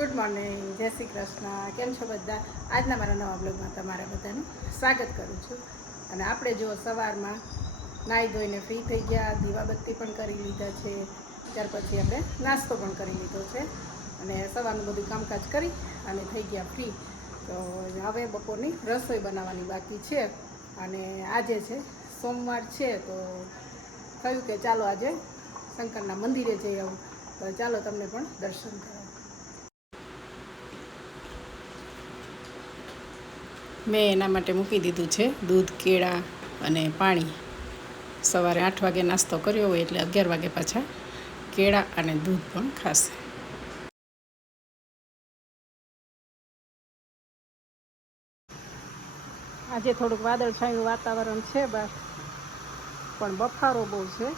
Good morning, જય શ્રી કૃષ્ણ. કેમ છો બધા? આજના મારા નવા બ્લોગમાં તમારા બધાનું સ્વાગત કરું છું. અને આપણે જો સવારમાં નાહી ધોઈને ફ્રી થઈ ગયા, દીવાબત્તી પણ કરી લીધા છે, ત્યાર પછી આપણે નાસ્તો પણ કરી લીધો છે અને સવારનું બધું કામકાજ કરી અને થઈ ગયા ફ્રી. તો હવે બપોરની રસોઈ બનાવવાની બાકી છે અને આજે છે સોમવાર છે, તો થયું કે ચાલો આજે શંકરના મંદિરે જઈ આવું. તો ચાલો તમને પણ દર્શન કરાવું. મેં એના માટે મૂકી દીધું છે દૂધ, કેળા અને પાણી. સવારે 8 વાગે નાસ્તો કર્યો હોય એટલે 11 વાગે પાછા કેળા અને દૂધ પણ ખાશે. આજે થોડુંક વાદળછાયું વાતાવરણ છે બહાર, પણ બફારો બહુ છે.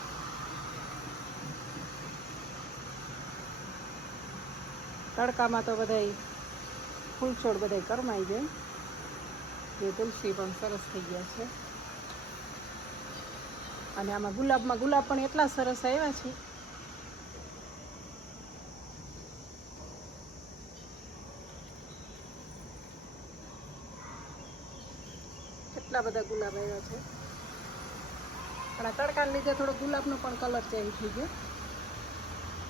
તડકામાં તો બધાય ફૂલ છોડ બધાય કરમાઈ જાય. જે તુલસી પણ સરસ થઈ ગયા છે અને આમાં ગુલાબ પણ એટલા સરસ આવ્યા છે. કેટલા બધા ગુલાબ આવ્યા છે, પણ આ તડકાને લીધે થોડો ગુલાબનો પણ કલર ચેન્જ થઈ ગયો.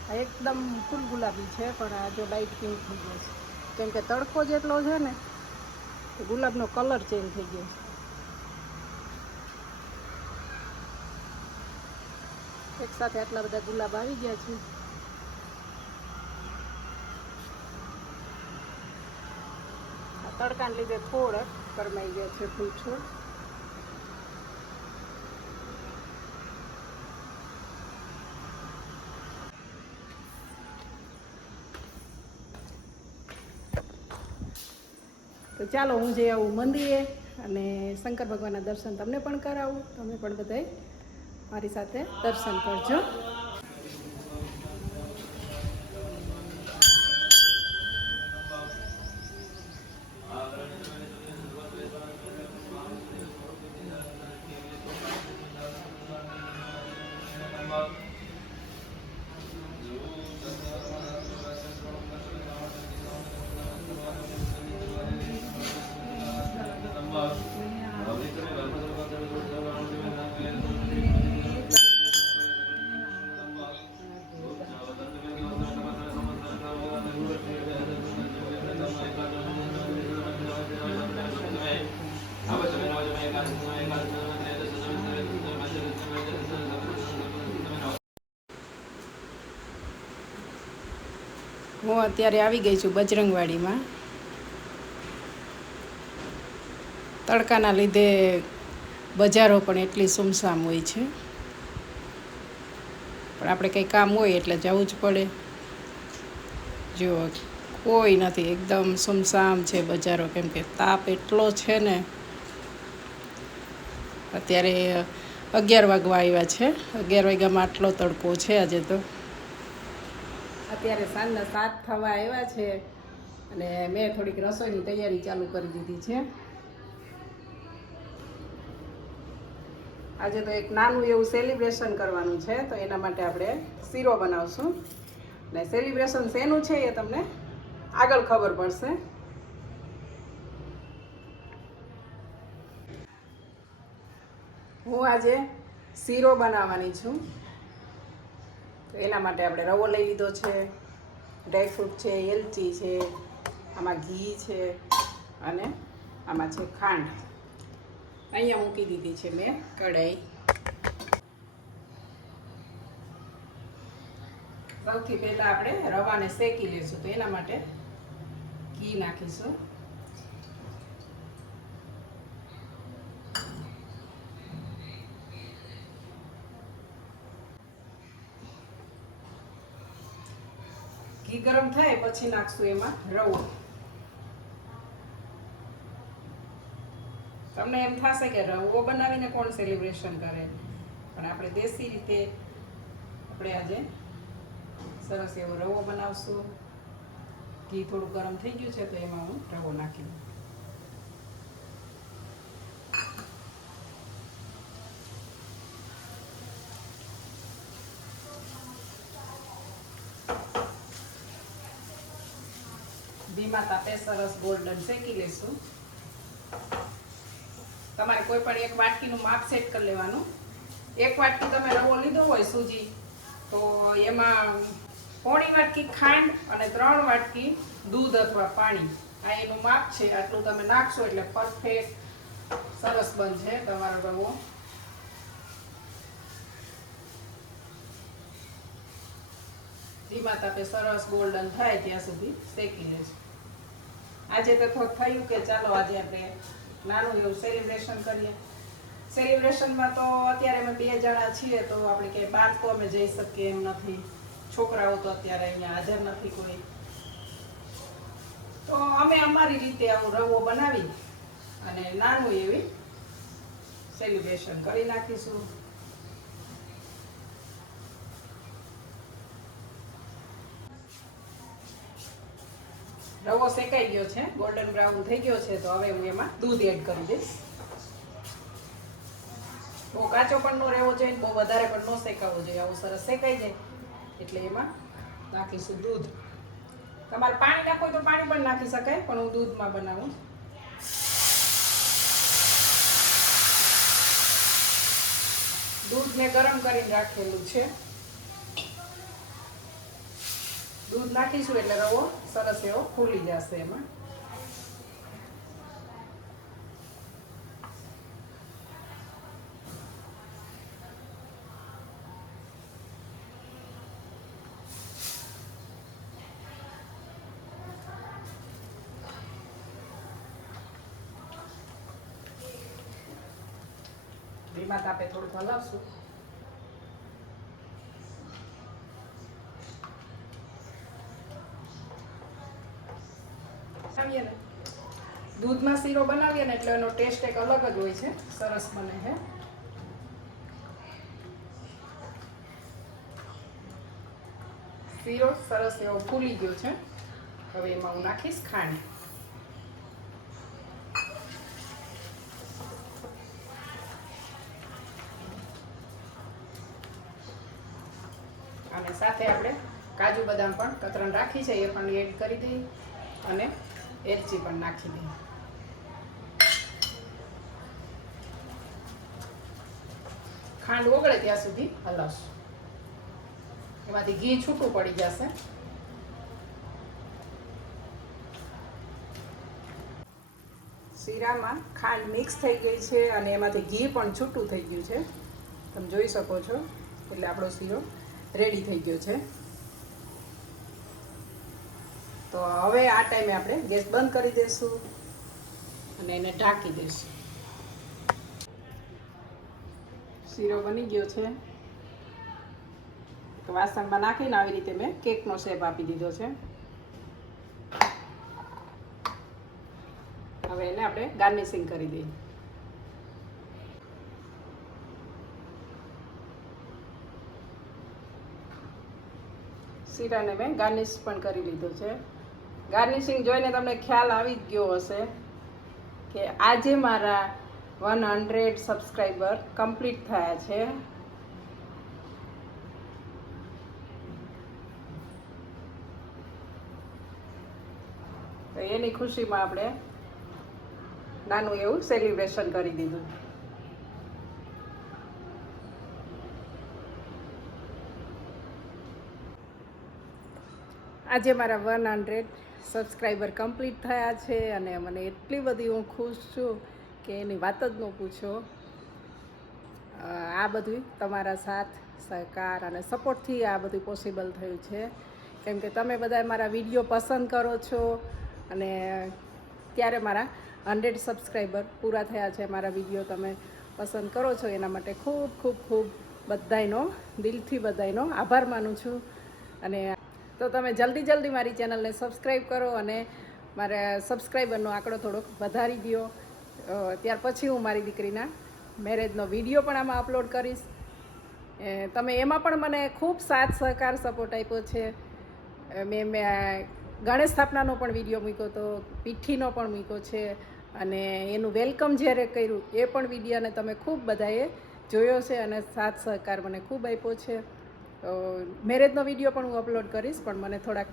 આ એકદમ ફૂલ ગુલાબી છે, પણ આ જો લાઇટ પિંક થઈ ગયો છે, કેમ કે તડકો જેટલો છે ને તો ગુલાબનો કલર ચેન્જ થઈ ગયો છે. એક સાથે આટલા બધા ગુલાબ આવી ગયા છે. આ તડકાને લીધે થોડાક કરમાઈ ગયા છે ફૂલ છોડ. તો ચાલો હું જઈ આવું મંદિરે અને શંકર ભગવાનના દર્શન તમને પણ કરાવું. તમે પણ બધાય મારી સાથે દર્શન કરજો. હું અત્યારે આવી ગઈ છું બજરંગવાડીમાં. તડકાના લીધે બજારો પણ એટલી સુમસામ હોય છે, પણ આપણે કંઈ કામ હોય એટલે જવું જ પડે. જો કોઈ નથી, એકદમ સુમસામ છે બજારો, કેમ કે તાપ એટલો છે ને. અત્યારે 11 વાગવા આવ્યા છે. 11 વાગ્યામાં આટલો તડકો છે આજે તો. અત્યારે સાંજના 7 થવા આવ્યા છે અને મેં થોડીક રસોઈની તૈયારી ચાલુ કરી દીધી છે. આજે તો એક નાનું એવું સેલિબ્રેશન કરવાનું છે, તો એના માટે આપણે શીરો બનાવશું. ને સેલિબ્રેશન શેનું છે એ તમને આગળ ખબર પડશે. હું આજે શીરો બનાવવાની છું, તો એના માટે આપણે રવો લઈ લીધો છે, ડ્રાયફ્રૂટ છે, એલચી છે, આમાં ઘી છે અને આમાં છે ખાંડ. અહીંયા મૂકી દીધી છે મેં કઢાઈ. સૌથી પહેલાં આપણે રવાને શેકી લઈશું, તો એના માટે ઘી નાખીશું. ઘી ગરમ થાય પછી નાખશું એમાં રવો. તમને એમ થશે કે રવો બનાવીને કોણ સેલિબ્રેશન કરે, પણ આપણે દેશી રીતે આપણે આજે સરસ એવો રવો બનાવશું. ઘી થોડું ગરમ થઈ ગયું છે, તો એમાં હું રવો નાખી દઉં. ધીમા તાપે સરસ ગોલ્ડન શેકી લેશું. તમારે કોઈ પણ એક વાટકીનું માપ સેટ કરી લેવાનું. એક વાટકી તમે રવો લીધો હોય સૂજી, તો એમાં પોણી વાટકી ખાંડ અને 3 વાટકી દૂધ અથવા પાણી, આ એનું માપ છે. આટલું તમે નાખશો એટલે પરફેક્ટ સરસ બનશે તમારો રવો. ધીમા તાપે સરસ ગોલ્ડન થાય ત્યાં સુધી શેકી લેશું. આજે તો થોડું થયું કે ચાલો આજે આપણે નાનું એવું સેલિબ્રેશન કરીએ. સેલિબ્રેશનમાં તો અત્યારે અમે 2 જણા છીએ, તો આપણે કે બહાર તો અમે જઈ શકીએ એમ નથી. છોકરાઓ તો અત્યારે અહીંયા હાજર નથી કોઈ, તો અમે અમારી રીતે આવું રવો બનાવી અને નાનું એવી સેલિબ્રેશન કરી નાખીશું. રવો શેકાઈ ગયો છે, ગોલ્ડન બ્રાઉન થઈ ગયો છે, તો હવે હું એમાં દૂધ એડ કરી દઈશ. બહુ કાચો પણ ન રહેવો જોઈએ, બહુ વધારે પણ ન શેકાવવો જોઈએ. આવું સરસ શેકાઈ જાય એટલે એમાં નાખીશું દૂધ. તમારે પાણી નાખો તો પાણી પણ નાખી શકાય, પણ હું દૂધમાં બનાવું. દૂધ મેં ગરમ કરીને રાખેલું છે. દૂધ નાખીશું એટલે રવો સરસ એવો ફૂલી જશે એમાં. ધીમા તાપે થોડુંક હલાવશું. દૂધમાં શીરો બનાવીએ ને એટલે એનો ટેસ્ટ એક અલગ જ હોય છે, સરસ બને છે. શીરો સરસ એવો ફૂલી ગયો છે. હવે એમાં હું નાખીશ ખાંડ. અને સાથે આપણે કાજુ બદામ પણ કતરણ રાખી છે, એ પણ એડ કરી દઈએ અને એલચી પણ નાખી દઈએ. ખાંડ ઓગળે ત્યાં સુધી હલાવશું. એમાંથી ઘી છૂટું પડી જશે. શીરામાં ખાંડ મિક્સ થઈ ગઈ છે અને એમાંથી ઘી પણ છૂટું થઈ ગયું છે, તમે જોઈ શકો છો. એટલે આપણો શીરો રેડી થઈ ગયો છે. તો હવે આ ટાઈમે આપણે ગેસ બંધ કરી દઈશું અને એને ઢાંકી દઈશું. શીરો બની ગયો છે. તો વાસણમાં નાખીને આવી રીતે મેં કેકનો શેપ આપી દીધો છે. હવે એને આપણે ગાર્નિશિંગ કરી દઈએ. શીરાને મેં ગાર્નિશ પણ કરી લીધો છે. ગાર્નિશિંગ જોઈને તમને ખ્યાલ આવી જ ગયો હશે કે આજે મારા 100 સબસ્ક્રાઈબર કમ્પ્લીટ થયા છે. તો એની ખુશીમાં આપણે નાનું એવું સેલિબ્રેશન કરી દીધું. આજે મારા 100 સબસ્ક્રાઈબર કમ્પ્લીટ થયા છે અને મને એટલી બધી હું ખુશ છું કે એની વાત જ ન પૂછો. આ બધું તમારા સાથ સહકાર અને સપોર્ટથી આ બધું પોસિબલ થયું છે. કેમ કે તમે બધા મારા વિડીયો પસંદ કરો છો અને ત્યારે મારા 100 સબસ્ક્રાઈબર પૂરા થયા છે. મારા વિડીયો તમે પસંદ કરો છો એના માટે ખૂબ ખૂબ ખૂબ બધાયનો દિલથી બધાયનો આભાર માનું છું. અને તો તમે જલ્દી મારી ચેનલને સબસ્ક્રાઈબ કરો અને મારા સબસ્ક્રાઈબરનો આંકડો થોડોક વધારી દો. ત્યાર પછી હું મારી દીકરીના મેરેજનો વિડીયો પણ આમાં અપલોડ કરીશ. તમે એમાં પણ મને ખૂબ સાથ સહકાર સપોર્ટ આપ્યો છે. મેં ગણેશ સ્થાપનાનો પણ વિડીયો મૂક્યો હતો, પીઠીનો પણ મૂક્યો છે અને એનું વેલકમ જ્યારે કર્યું એ પણ વિડીયોને તમે ખૂબ બધાએ જોયો છે અને સાથ સહકાર મને ખૂબ આપ્યો છે. મેરેજનો વિડીયો પણ હું અપલોડ કરીશ, પણ મને થોડાક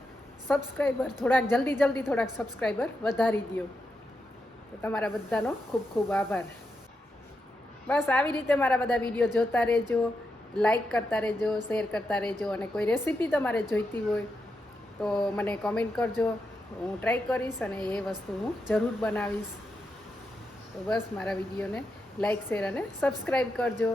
સબસ્ક્રાઈબર થોડાક સબસ્ક્રાઈબર વધારી દો. તો તમારા બધાનો ખૂબ ખૂબ આભાર. બસ આવી રીતે મારા બધા વિડીયો જોતા રહેજો, લાઈક કરતા રહેજો, શેર કરતા રહેજો. અને કોઈ રેસીપી તમારે જોઈતી હોય તો મને કોમેન્ટ કરજો, હું ટ્રાય કરીશ અને એ વસ્તુ હું જરૂર બનાવીશ. તો બસ મારા વિડીયોને લાઈક, શેર અને સબસ્ક્રાઈબ કરજો.